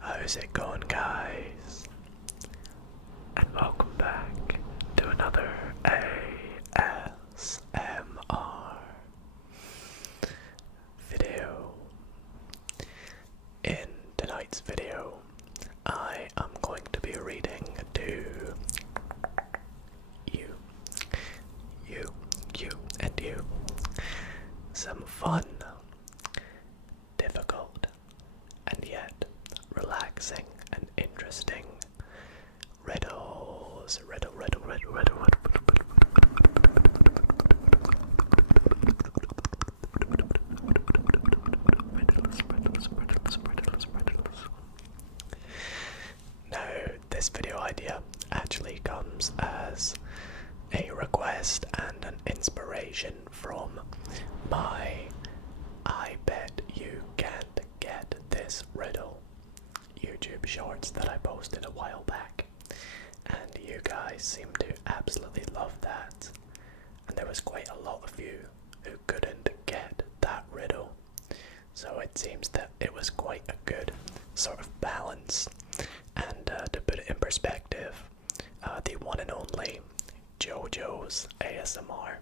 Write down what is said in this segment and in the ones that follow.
How's it going, guys? And welcome back to another ASMR video. In tonight's video, I am going to be reading to you, and you some fun, difficult, and yet relaxing and interesting riddles. Riddles. Now, this video idea actually comes as a request and an inspiration from my I bet you can't get this riddle YouTube shorts that I posted a while back, and you guys seem to absolutely love that, and there was quite a lot of you who couldn't get that riddle, so it seems that it was quite a good sort of balance. And to put it in perspective, the one and only JoJo's ASMR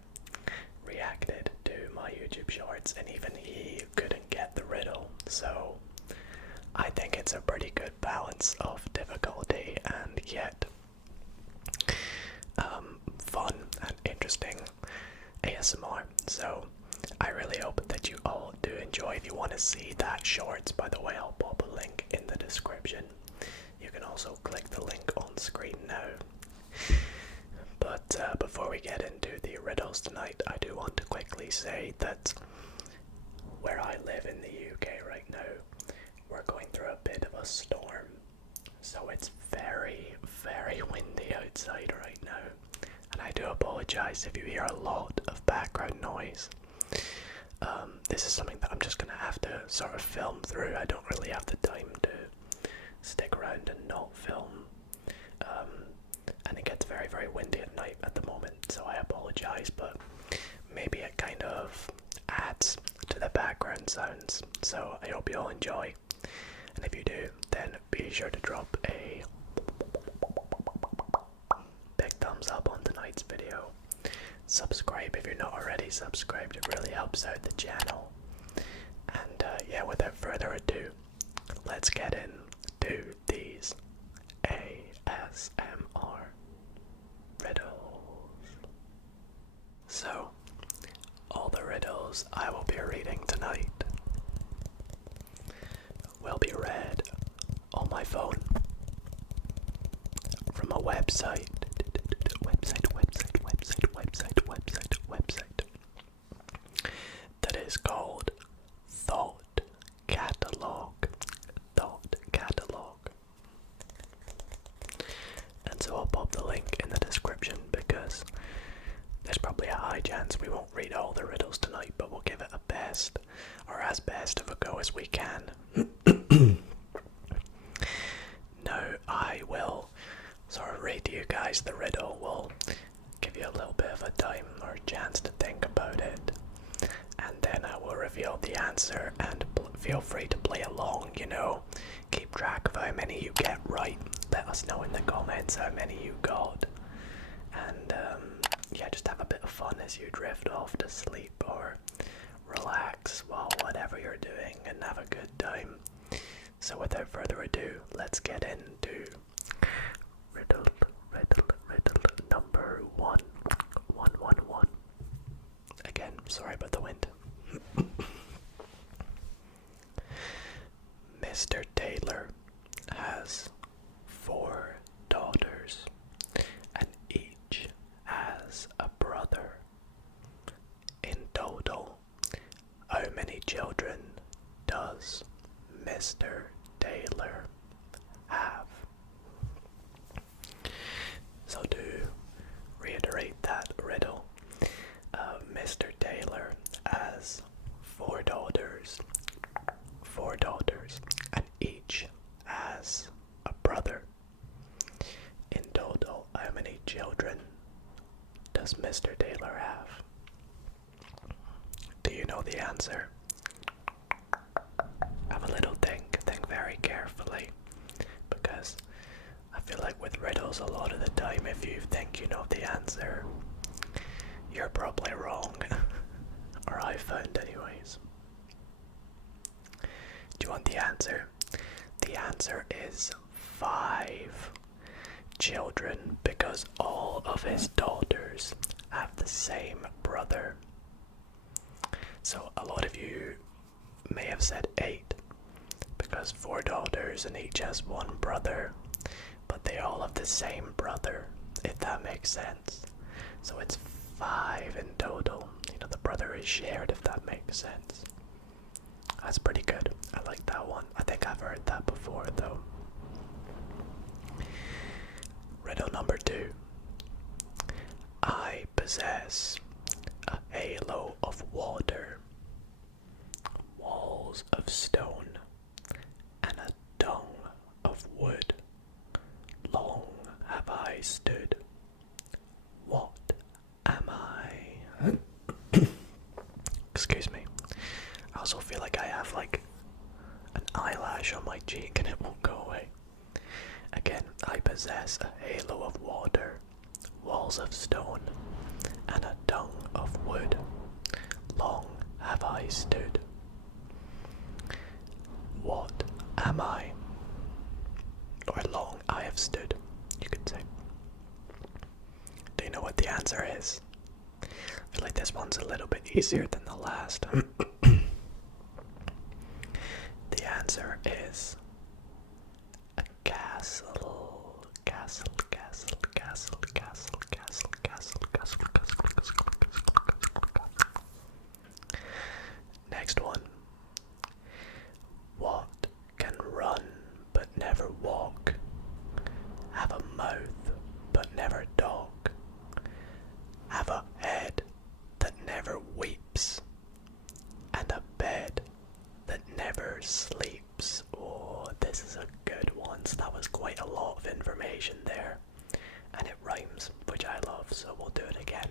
reacted to my YouTube shorts, and even he couldn't get the riddle, so I think it's a pretty good balance of difficulty and yet fun and interesting ASMR. So I really hope that you all do enjoy. If you want to see that shorts, by the way, I'll pop a link in the description. You can also click the link on screen now. But before we get into the riddles tonight, I do want to quickly say that where I live in the UK right now, we're going through a bit of a storm, so it's very, very windy outside right now, and I do apologize if you hear a lot of background noise. This is something that I'm just going to have to sort of film through. I don't really have the time to stick around and not film, and it gets very, very windy at night at the moment, so I apologize, but maybe it kind of adds to the background sounds, so I hope you all enjoy. And if you do, then be sure to drop a big thumbs up on tonight's video. Subscribe if you're not already subscribed, it really helps out the channel. And yeah, without further ado, let's get into these ASMR riddles. So, all the riddles I will be reading tonight will be read on my phone from a website that is called Thought Catalog. And so I'll pop the link in the description because there's probably a high chance we won't read all the riddles tonight, but we'll give it a best, or as best of a go as we can. Now I will sort of read to you guys the riddle. We'll give you a little bit of a time or chance to think about it, and then I will reveal the answer, and feel free to play along, keep track of how many you get right. Let us know in the comments how many you got, and yeah, just have a bit of fun as you drift off to sleep or relax while whatever you're doing, and have a good time. So without further ado, let's get into riddle number 111. Again, sorry about the wind. Mr. Taylor has 4 daughters, and each has a brother. In total, how many children does Mr. Taylor have? So to reiterate that riddle, Mr. Taylor has 4 daughters. 4 daughters. answer. Have a little think very carefully, because I feel like with riddles a lot of the time, if you think you know the answer, you're probably wrong. Or I found anyways. Do you want the answer? The answer is 5 children, because all of his daughters have the same brother. So a lot of you may have said 8, because 4 daughters and each has 1 brother, but they all have the same brother, if that makes sense. So it's 5 in total. You know, the brother is shared, if that makes sense. That's pretty good. I like that one. I think I've heard that before, though. Riddle number 2. I possess a halo of water, walls of stone, and a dung of wood. Long have I stood. What am I? Excuse me. I also feel like I have like an eyelash on my cheek and it won't go away. Again, I possess a halo of water, walls of stone, and a dung of wood. Long have I stood. What am I? Or long I have stood, you could say. Do you know what the answer is? I feel like this one's a little bit easier than the last. The answer is a castle. Castle. Next one. What can run but never walk? Have a mouth but never talk? Have a head that never weeps? And a bed that never sleeps? Oh, this is a good one. So that was quite a lot of information there. And it rhymes, which I love, so we'll do it again.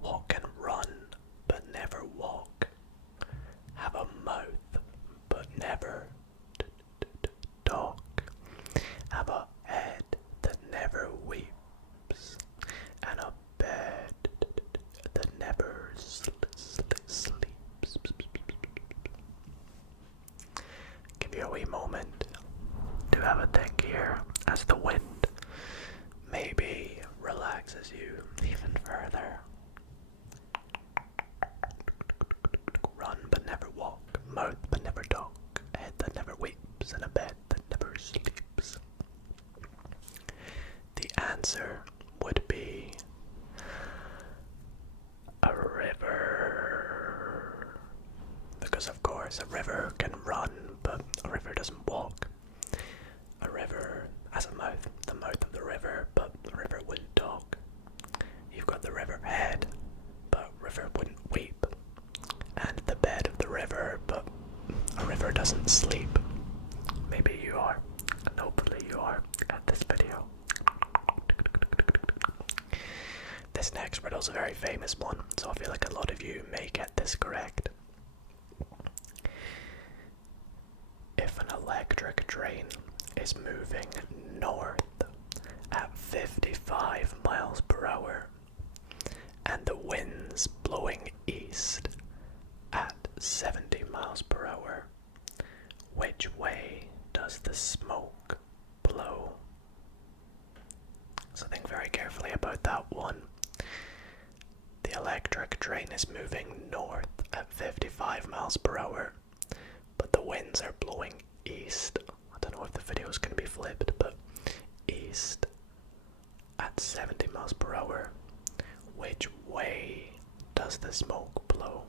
What can run but never walk? Have a mouth but never talk? Have a head that never weeps? And a bed that never sleeps? Give you a wee moment to have a think here as the wind maybe relaxes you even further. Run but never walk, mouth but never talk, head that never weeps, and a bed that never sleeps. The answer would be a river. Because of course a river can run, but a river doesn't walk. A river has a mouth, the mouth of the river, but the river wouldn't talk. You've got the river head, but river wouldn't weep. And the bed of the river, but a river doesn't sleep. Maybe you are, and hopefully you are at this video. This next riddle is a very famous one, so I feel like a lot of you may get this correct. If an electric train is moving north at 55 miles per hour and the wind's blowing east at 70 miles per hour, which way does the smoke blow? So think very carefully about that one. The electric train is moving north at 55 miles per hour, but the winds are blowing east. I don't know if the video is going to be flipped, but east at 70 miles per hour. Which way does the smoke blow?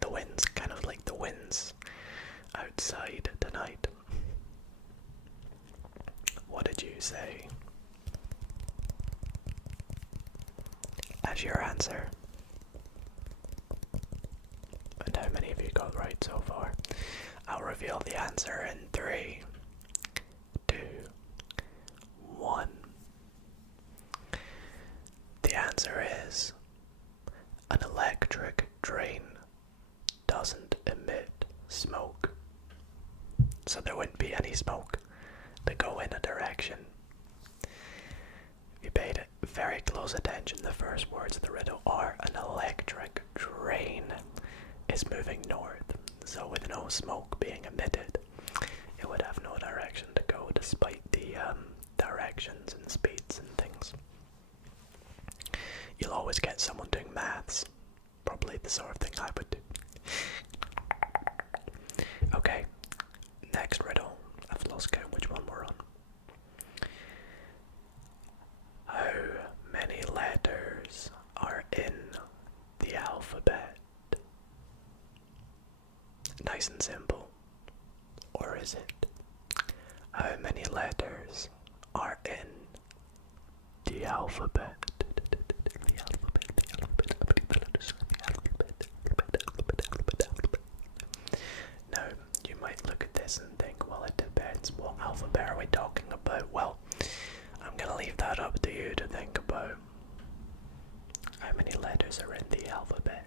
The wind's kind of like the winds outside tonight. What did you say as your answer? And how many of you got right so far? I'll reveal the answer in 3, 2, 1. The answer is an electric doesn't emit smoke. So there wouldn't be any smoke to go in a direction. If you paid very close attention, the first words of the riddle are an electric train is moving north. So with no smoke being emitted, it would have no direction to go despite the directions and speeds and things. You'll always get someone doing maths. Probably the sort of thing I would do. Okay, next riddle. I've lost count which one we're on. How many letters are in the alphabet? Nice and simple. Or is it? How many letters are in the alphabet? Now, you might look at this and think, well, it depends. What alphabet are we talking about? Well, I'm going to leave that up to you to think about. How many letters are in the alphabet?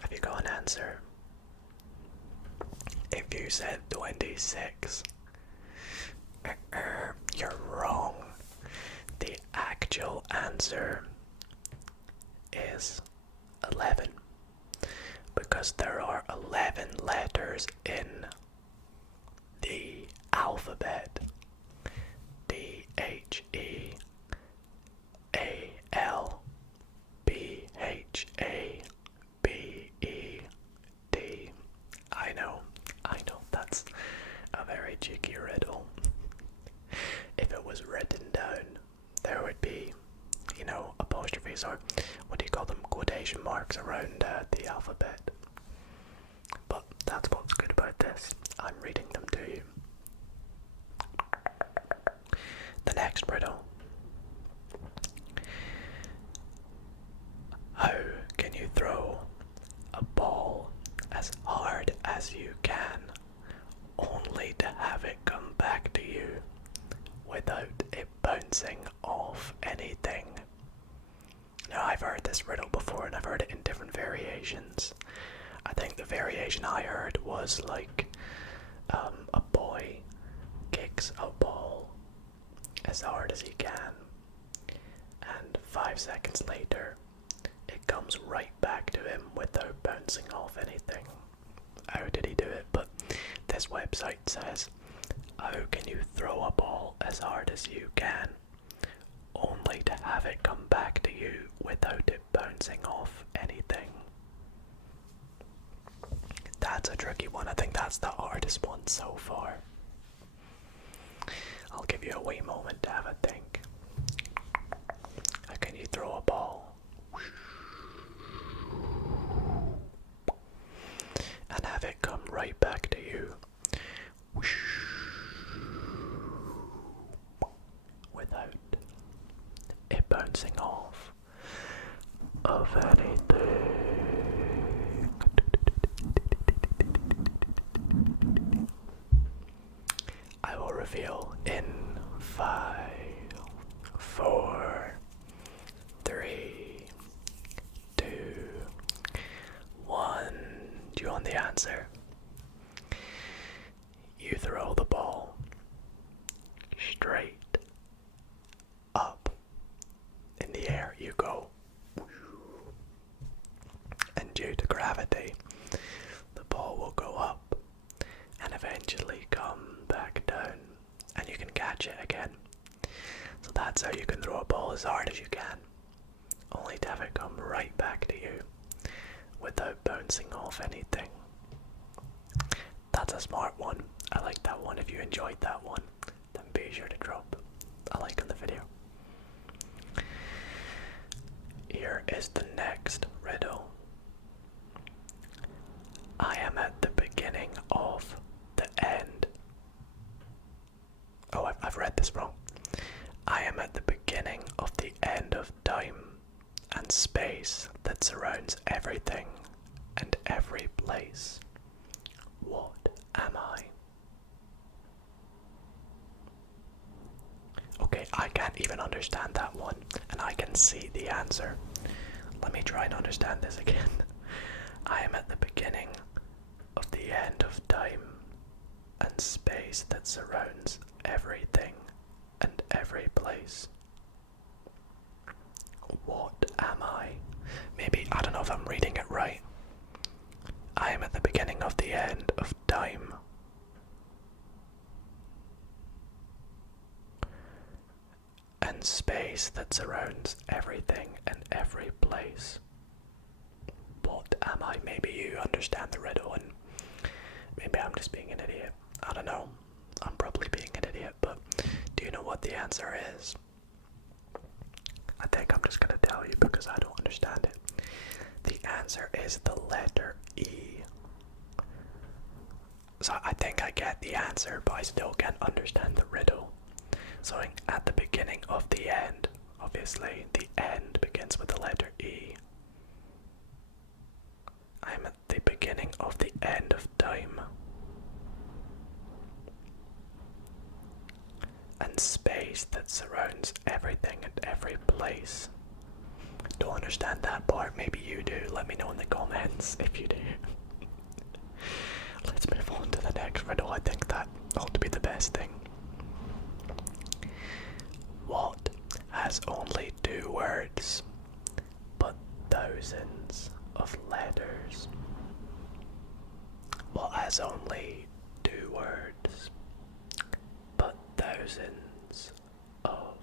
Have you got an answer? If you said 26, you're wrong. The actual answer is 11, because there are 11 letters in the alphabet. DHEALPHABED. I know, that's a very cheeky riddle. If it was written down, there would be, apostrophes, or what do you call them, quotation marks around the alphabet. But that's what's good about this. I'm reading them to you. The next riddle. How can you throw a ball as hard as you can, only to have it come back to you without it bouncing off anything? Now, I've heard this riddle before, and I've heard it in different variations. I think the variation I heard was like a boy kicks a ball as hard as he can, and 5 seconds later it comes right back to him without bouncing off anything. How did he do it? But this website says, how can you throw a ball as hard as you can, only to have it come back to you without it bouncing off anything? That's a tricky one. I think that's the hardest one so far. I'll give you a wee moment to have a think. How can you throw a ball and have it come right back to you without it bouncing off of anything? I will reveal in 5, 4, 3, 2, 1. Do you want the answer? You throw the ball straight up in the air. You go, and due to gravity, the ball will go up and eventually come back down, and you can catch it again. So that's how you can throw a ball as hard as you can, only to have it come right back to you without bouncing off anything. That's a smart one. I like that one. If you enjoyed that one, then be sure to drop a like on the video. Here is the next riddle. I am at the beginning of the end. Oh, I've read this wrong. I am at the beginning of the end of time and space. The that surrounds everything and every place. What am I? Okay, I can't even understand that one, and I can see the answer. Let me try and understand this again. I am at the beginning of the end of time and space that surrounds everything and every place. What am I? Maybe, I don't know if I'm reading it right. I am at the beginning of the end of time and space that surrounds everything and every place. What am I? Maybe you understand the riddle and maybe I'm just being an idiot. I don't know. I'm probably being an idiot, but do you know what the answer is? I think I'm just going to tell you because I don't understand it. The answer is the letter E. So I think I get the answer, but I still can't understand the riddle. So at the beginning of the end, obviously the end begins with the letter E. I'm at the beginning of the end of time. And space that surrounds everything and every place. Don't understand that part, maybe you do. Let me know in the comments if you do. Let's move on to the next riddle. I think that ought to be the best thing. What has only 2 words, but thousands of letters? What has only 2 words, but thousands of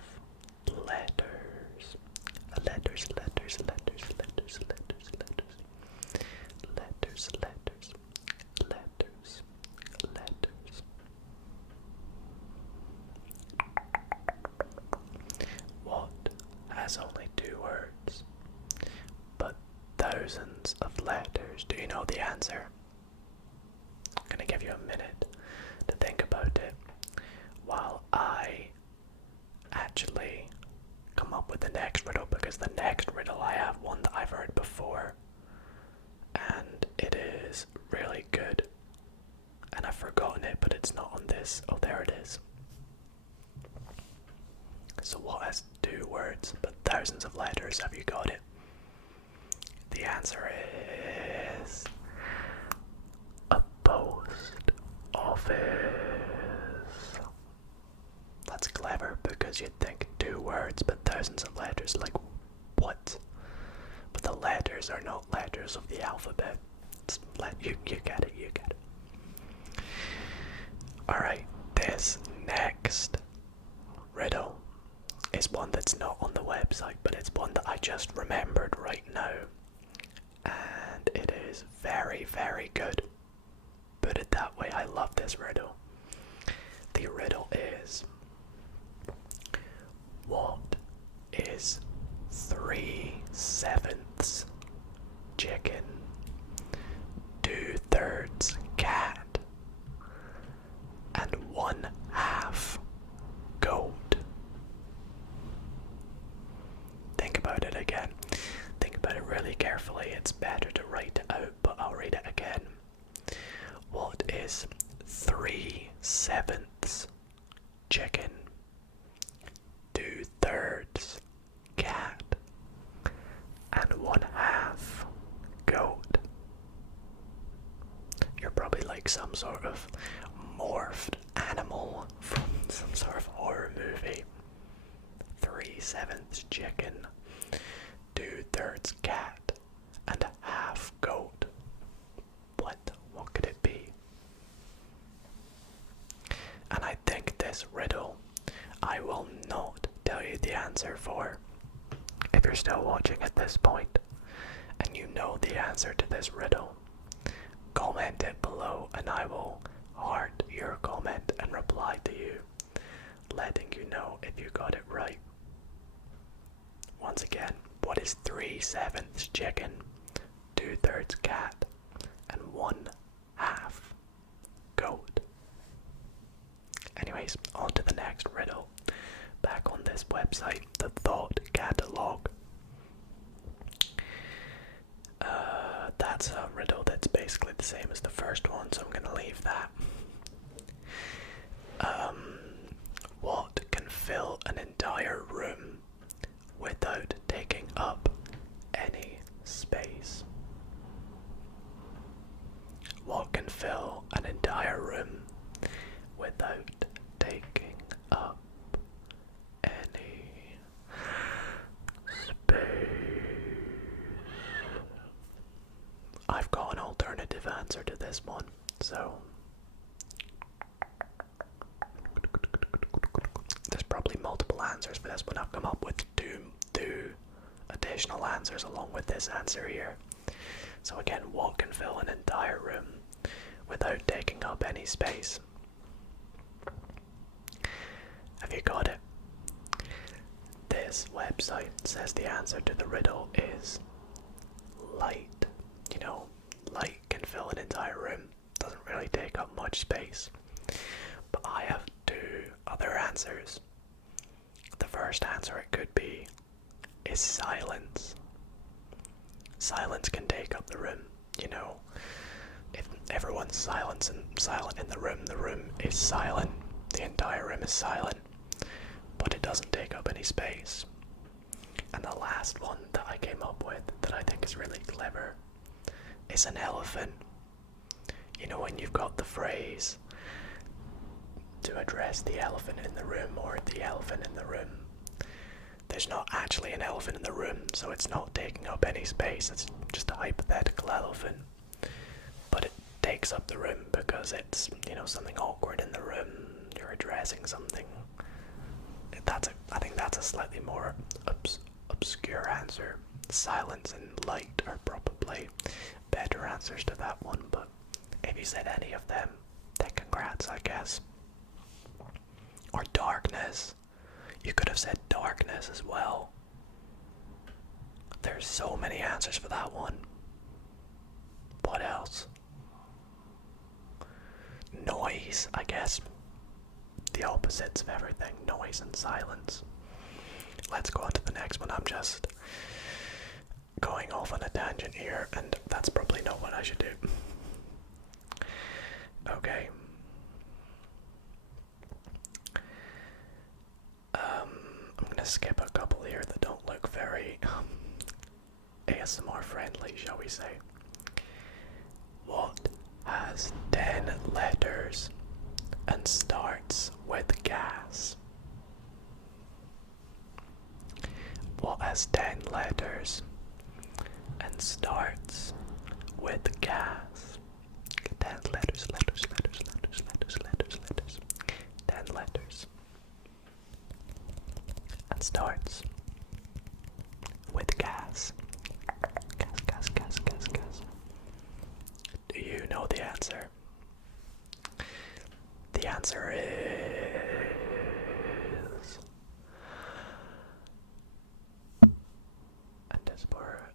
letters? Letters, letters, letters, letters, letters, letters. Letters, letters, letters, letters. What has only 2 words, but thousands of letters? Do you know the answer? I'm gonna give you a minute to think about it while I actually come up with the next riddle, because the next riddle I have one that I've heard before and it is really good and I've forgotten it, but it's not on this. Oh, there it is. So what has 2 words but thousands of letters? Have you got it? The answer is a post office. That's clever because you'd think 2 words but thousands of letters, like what? But the letters are not letters of the alphabet. You get it, you get it. Alright, this next riddle is one that's not on the website, but it's one that I just remembered right now. And it is very, very good. Put it that way, I love this riddle. The riddle is, what is 3/7 chicken, 2/3 cat, and 1/2 goat? Think about it again. Think about it really carefully. It's better to write it out, but I'll read it again. What is 3/7 chicken, 2/3 cat, and 1/2 goat? You're probably like some sort of morphed animal from some sort of horror movie. 3/7 chicken, 2/3 cat, and 1/2 goat. What could it be? And I think this riddle I will not tell you the answer for. If you're still watching at this point and you know the answer to this riddle, comment it below and I will heart your comment and reply to you, letting you know if you got it right. Once again, what is 3/7 chicken, 2/3 cat, and 1/2 goat? Anyways, on to the next riddle. Back on this website, the Thought Catalog. that's a riddle that's basically the same as the first one, so I'm gonna leave that. What can fill an entire room without taking up any space? What can fill an entire room without taking up any space? I've got an alternative answer to this one, so there's probably multiple answers for this one. I've come up with two additional answers along with this answer here. So again, what can fill an entire room without taking up any space? Have you got it? This website says the answer to the riddle is light. You know, light can fill an entire room. Doesn't really take up much space. But I have two other answers. The first answer it could be is silence. Silence can take up the room. You know, if everyone's silent in the room is silent. The entire room is silent, but it doesn't take up any space. And the last one that I came up with that I think is really clever is an elephant. You know, when you've got the phrase to address the elephant in the room or the elephant in the room, there's not actually an elephant in the room, so it's not taking up any space. It's just a hypothetical elephant, but it takes up the room because it's, you know, something awkward in the room. You're addressing something. I think that's a slightly more obscure answer. Silence and light are probably better answers to that one, but if you said any of them, then congrats, I guess. Or darkness. You could have said darkness as well. There's so many answers for that one. What else? Noise, I guess. The opposites of everything, noise and silence. Let's go on to the next one. I'm just going off on a tangent here, and that's probably not what I should do. Okay. I'm gonna skip a couple here that don't look very ASMR friendly, shall we say. What has 10 letters and starts with gas? What has 10 letters and starts with gas? 10 letters. 10 letters. And starts with gas. Gas. Do you know the answer? The answer is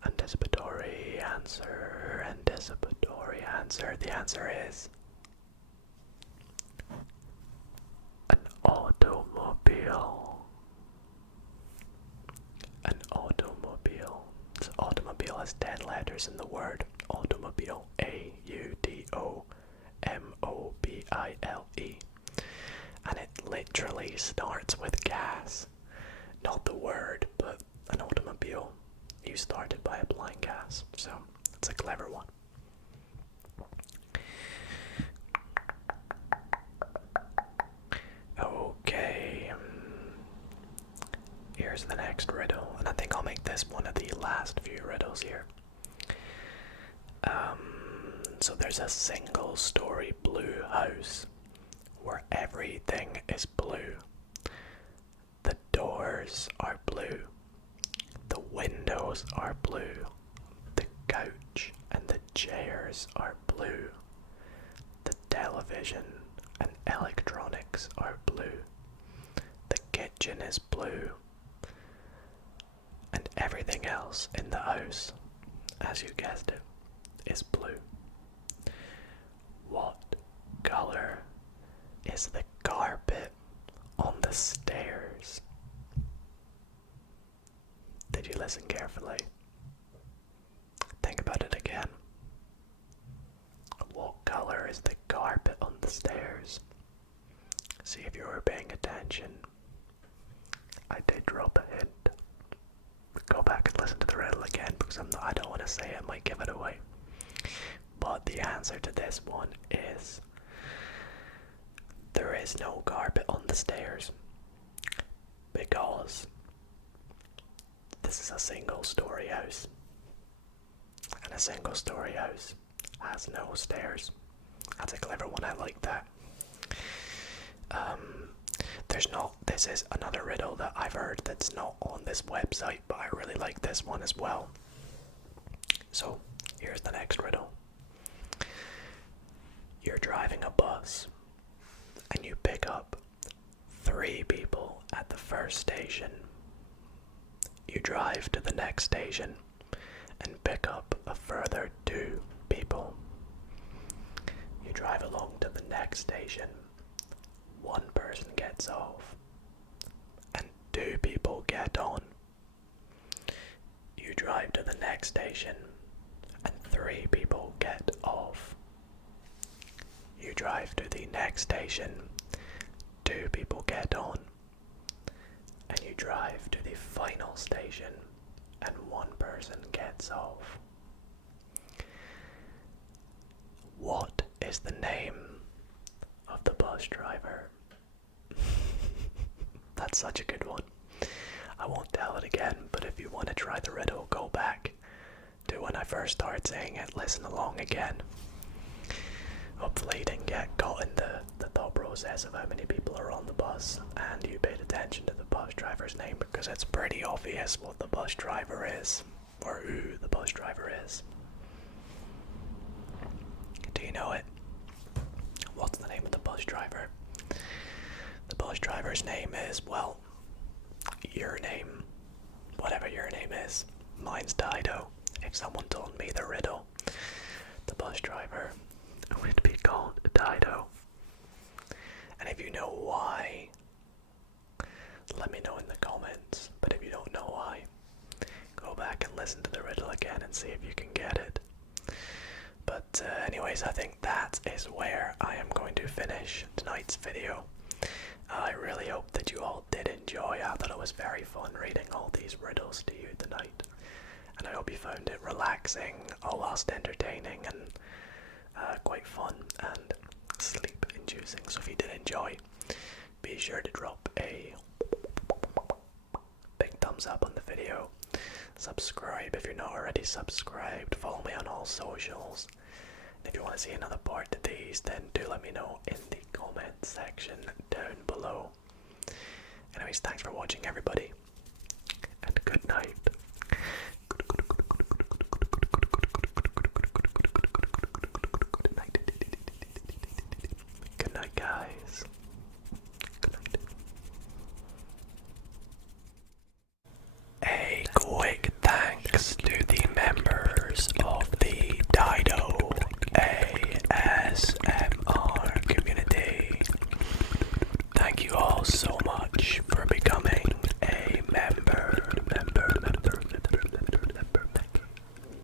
anticipatory answer. The answer is an automobile. An automobile. So automobile has 10 letters in the word automobile. AUDOMOBILE. And it literally starts with gas. Not the word, but an automobile. You started by applying gas. So it's a clever one. Okay. Here's the next riddle, and I think I'll make this one of the last few riddles here. So there's a single-story blue house where everything is blue. The doors are blue. The windows are blue. The couch and the chairs are blue. The television and electronics are blue. The kitchen is blue. And everything else in the house, as you guessed it, is blue. What color is the carpet on the stairs? Did you listen carefully? Think about it again. see if you were paying attention. I did drop a hint. Go back and listen to the riddle again because I don't want to say it, I might give it away. But the answer to this one is there is no carpet on the stairs because this is a single story house. And a single story house has no stairs. That's a clever one, I like that. This is another riddle that I've heard that's not on this website, but I really like this one as well. So, here's the next riddle. You're driving a bus, and you pick up 3 people at the first station. You drive to the next station, and pick up a further 2 people. You drive along to the next station. 1 person gets off, and 2 people get on. You drive to the next station, and 3 people get off. You drive to the next station, 2 people get on, and you drive to the final station, and 1 person gets off. What is the name of the bus driver? That's such a good one. I won't tell it again, but if you want to try the riddle, go back to when I first started saying it, listen along again. Hopefully you didn't get caught in the thought process of how many people are on the bus, and you paid attention to the bus driver's name, because it's pretty obvious what the bus driver is, or who the bus driver is. Do you know it? What's the name of the bus driver? The bus driver's name is, well, your name. Whatever your name is. Mine's Dido. If someone told me the riddle, the bus driver would be called Dido. And if you know why, let me know in the comments. But if you don't know why, go back and listen to the riddle again and see if you can get it. But anyways, I think that is where I am going to finish tonight's video. I really hope that you all did enjoy. I thought it was very fun reading all these riddles to you tonight. And I hope you found it relaxing, all whilst entertaining, and quite fun and sleep-inducing. So if you did enjoy, be sure to drop a big thumbs up on the video. Subscribe if you're not already subscribed. Follow me on all socials. And if you want to see another part to these, then do let me know in the comment section down below. Anyways, thanks for watching, everybody, and good night. Good night. Good night, guys. Good night. A quick thanks to the members of the Dido ASMR community. Thank you all so much for becoming